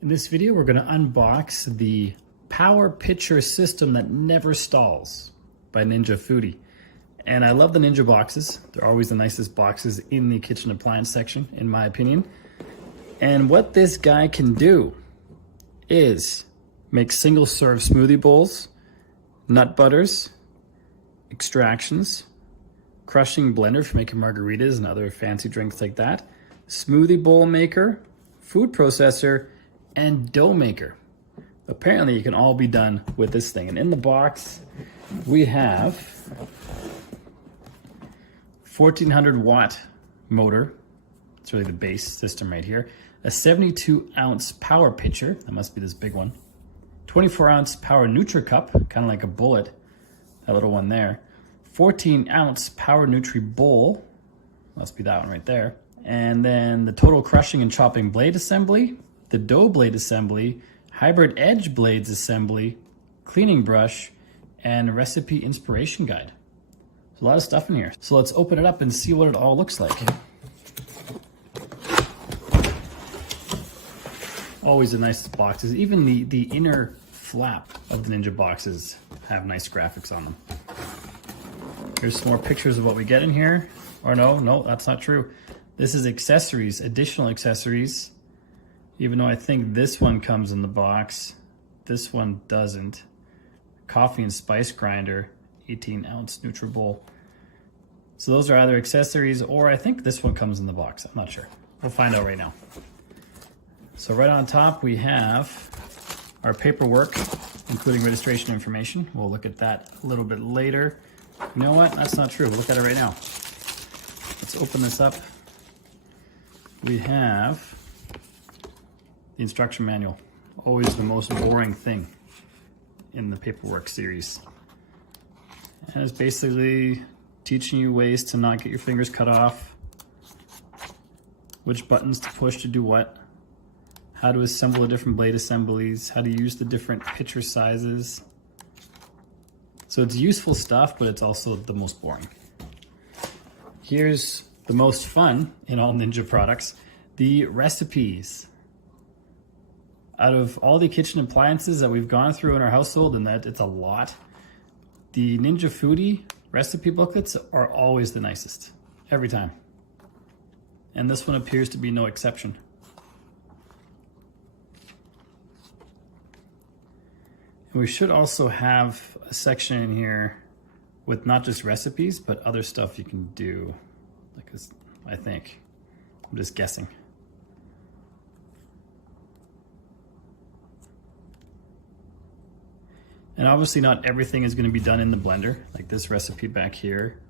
In this video, we're going to unbox the Power Pitcher System That Never Stalls by Ninja Foodi. And I love the Ninja boxes. They're always the nicest boxes in the kitchen appliance section, in my opinion. And what this guy can do is make single serve smoothie bowls, nut butters, extractions, crushing blender for making margaritas and other fancy drinks like that, smoothie bowl maker, food processor, and dough maker. Apparently it can all be done with this thing. And in the box we have 1400 watt motor. It's really the base system right here. A 72 ounce power pitcher, that must be this big one. 24 ounce power Nutri Cup, kind of like a bullet, that little one there. 14 ounce power Nutri bowl, must be that one right there. And then the total crushing and chopping blade assembly, the dough blade assembly, hybrid edge blades assembly, cleaning brush, and recipe inspiration guide. There's a lot of stuff in here. So let's open it up and see what it all looks like. Always the nicest boxes. Even the inner flap of the Ninja boxes have nice graphics on them. Here's some more pictures of what we get in here. Or no, that's not true. This is accessories, additional accessories. Even though I think this one comes in the box, this one doesn't. Coffee and spice grinder, 18 ounce NutriBowl. So those are either accessories or I think this one comes in the box. I'm not sure. We'll find out right now. So right on top we have our paperwork, including registration information. We'll look at that a little bit later. You know what? That's not true. We'll look at it right now. Let's open this up. We have the instruction manual. Always the most boring thing in the paperwork series. And it's basically teaching you ways to not get your fingers cut off, which buttons to push to do what, how to assemble the different blade assemblies, how to use the different pitcher sizes. So it's useful stuff, but it's also the most boring. Here's the most fun in all Ninja products, the recipes. Out of all the kitchen appliances that we've gone through in our household, and that it's a lot, the Ninja Foodi recipe booklets are always the nicest, every time. And this one appears to be no exception. And we should also have a section in here with not just recipes, but other stuff you can do. Because I think, I'm just guessing. And obviously not everything is going to be done in the blender, like this recipe back here.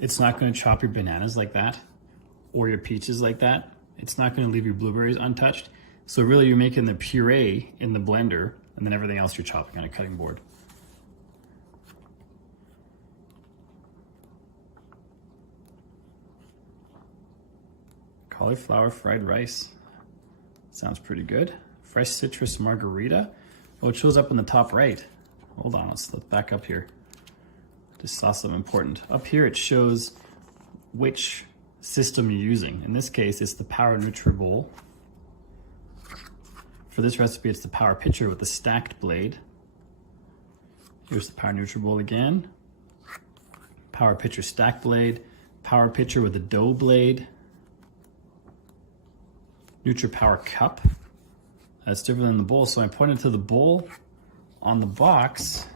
It's not going to chop your bananas like that, or your peaches like that. It's not going to leave your blueberries untouched. So really you're making the puree in the blender, and then everything else you're chopping on a cutting board. Cauliflower fried rice. Sounds pretty good. Fresh citrus margarita. Oh, it shows up in the top right. Hold on, let's back up here. Just saw something important. Up here it shows which system you're using. In this case, it's the Power Nutri Bowl. For this recipe, it's the Power Pitcher with the stacked blade. Here's the Power Nutri Bowl again. Power Pitcher stacked blade. Power Pitcher with the dough blade. Nutri Power Cup. That's different than the bowl. So I pointed to the bowl on the box.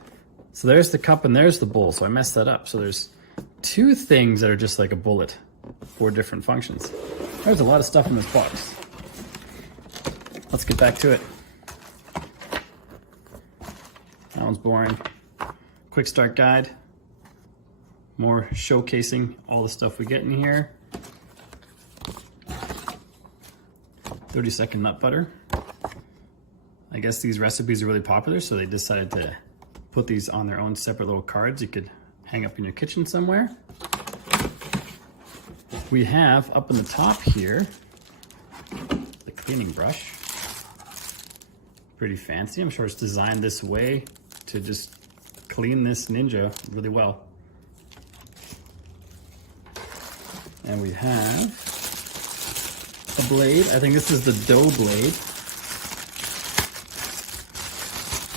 So there's the cup and there's the bowl. So I messed that up. So there's two things that are just like a bullet, for different functions. There's a lot of stuff in this box. Let's get back to it. That one's boring. Quick start guide. More showcasing all the stuff we get in here. 30-second nut butter. I guess these recipes are really popular, so they decided to put these on their own separate little cards you could hang up in your kitchen somewhere. We have up in the top here the cleaning brush. Pretty fancy. I'm sure it's designed this way to just clean this Ninja really well. And we have a blade. I think this is the dough blade.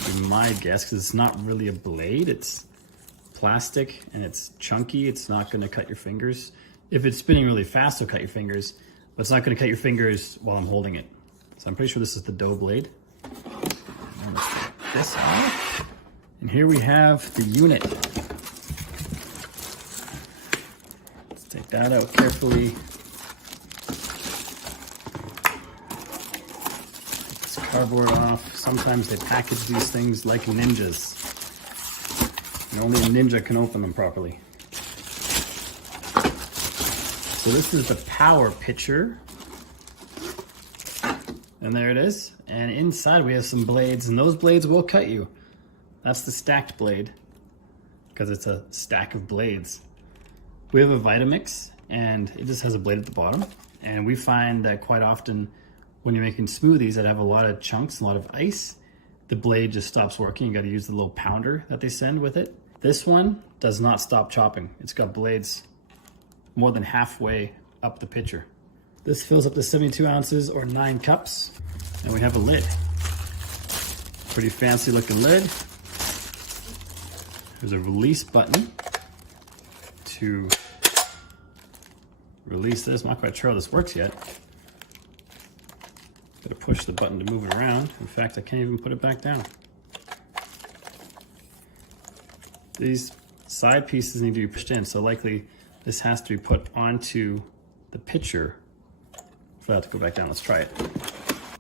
Be my guess, because it's not really a blade. It's plastic and it's chunky. It's not going to cut your fingers. If it's spinning really fast, it'll cut your fingers, but it's not going to cut your fingers while I'm holding it. So I'm pretty sure this is the dough blade. I'm gonna take this out. And here we have the unit. Let's take that out carefully. Take this cardboard off. Sometimes they package these things like ninjas. And only a ninja can open them properly. So this is the power pitcher. And there it is. And inside we have some blades, and those blades will cut you. That's the stacked blade, because it's a stack of blades. We have a Vitamix, and it just has a blade at the bottom. And we find that quite often when you're making smoothies that have a lot of chunks, a lot of ice, the blade just stops working. You got to use the little pounder that they send with it. This one does not stop chopping. It's got blades more than halfway up the pitcher. This fills up to 72 ounces or 9 cups. And we have a lid. Pretty fancy looking lid. There's a release button to release this. I'm not quite sure how this works yet. Gotta push the button to move it around. In fact, I can't even put it back down. These side pieces need to be pushed in, so likely this has to be put onto the pitcher for that to go back down. Let's try it.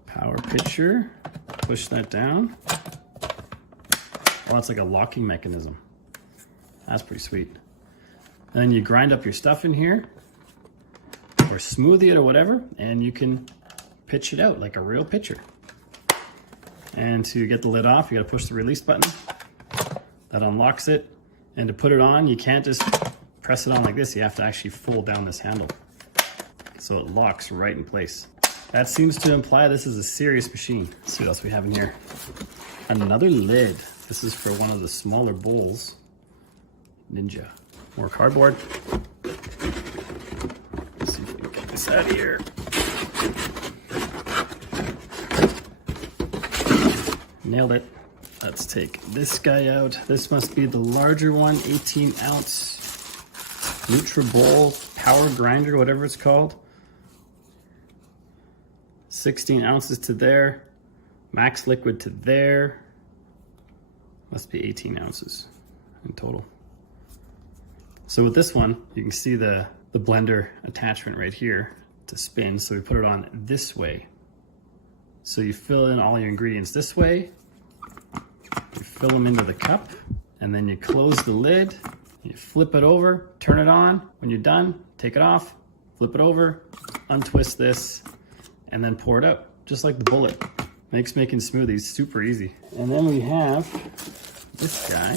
Power pitcher, push that down. Oh, it's like a locking mechanism. That's pretty sweet. And then you grind up your stuff in here, or smoothie it or whatever, and you can pitch it out like a real pitcher. And to get the lid off, you gotta push the release button. That unlocks it. And to put it on, you can't just press it on like this. You have to actually fold down this handle, so it locks right in place. That seems to imply this is a serious machine. Let's see what else we have in here. Another lid. This is for one of the smaller bowls. Ninja. More cardboard. Let's see if we can get this out of here. Nailed it. Let's take this guy out. This must be the larger one, 18 ounce NutriBowl power grinder, whatever it's called. 16 ounces to there, max liquid to there. Must be 18 ounces in total. So with this one, you can see the blender attachment right here to spin. So we put it on this way. So you fill in all your ingredients this way, you fill them into the cup, and then you close the lid, you flip it over, turn it on. When you're done, take it off, flip it over, untwist this, and then pour it out, just like the bullet. Makes making smoothies super easy. And then we have this guy.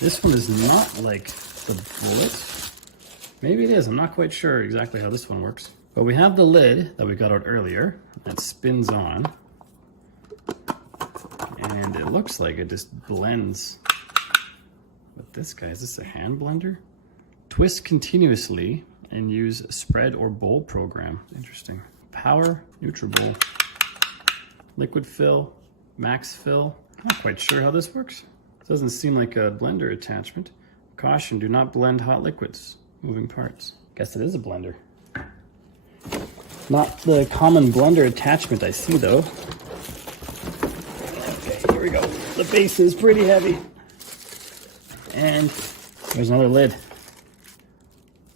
This one is not like the bullet. Maybe it is, I'm not quite sure exactly how this one works. But we have the lid that we got out earlier that spins on. And it looks like it just blends with this guy. Is this a hand blender? Twist continuously and use spread or bowl program. Interesting. Power, NutriBowl, liquid fill, max fill. Not quite sure how this works. Doesn't seem like a blender attachment. Caution, do not blend hot liquids. Moving parts. Guess it is a blender. Not the common blender attachment I see though. Okay, here we go. The base is pretty heavy. And there's another lid.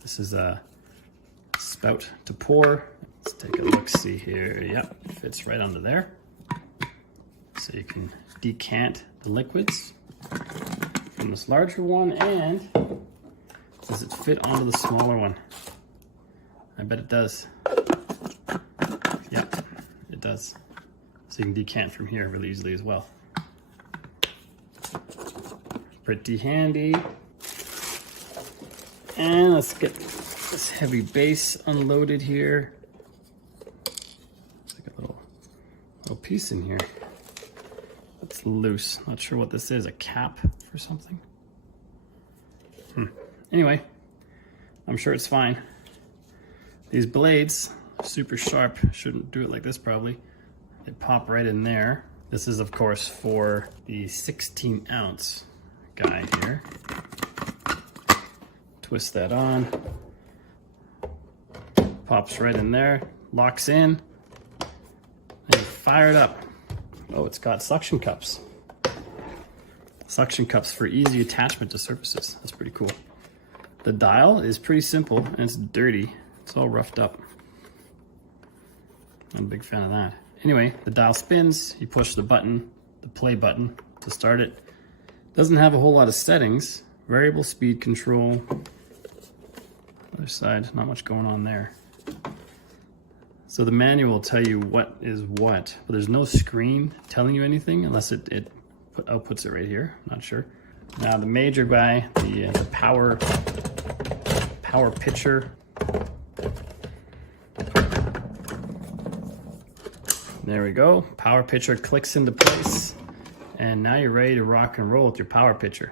This is a spout to pour. Let's take a look, see here. Yep, fits right under there. So you can decant the liquids from this larger one, and does it fit onto the smaller one? I bet it does. Yep, it does. So you can decant from here really easily as well. Pretty handy. And let's get this heavy base unloaded here. It's like a little piece in here. It's loose. Not sure what this is. A cap for something? Anyway, I'm sure it's fine. These blades, super sharp. Shouldn't do it like this probably. They pop right in there. This is of course for the 16-ounce guy here. Twist that on. Pops right in there, locks in, and fire it up. Oh, it's got suction cups. Suction cups for easy attachment to surfaces. That's pretty cool. The dial is pretty simple and it's dirty. It's all roughed up. I'm a big fan of that. Anyway, the dial spins, you push the button, the play button to start it. Doesn't have a whole lot of settings. Variable speed control. Other side, not much going on there. So the manual will tell you what is what, but there's no screen telling you anything unless it outputs it right here. I'm not sure. Now the major guy, the power pitcher. There we go. Power pitcher clicks into place. And now you're ready to rock and roll with your power pitcher.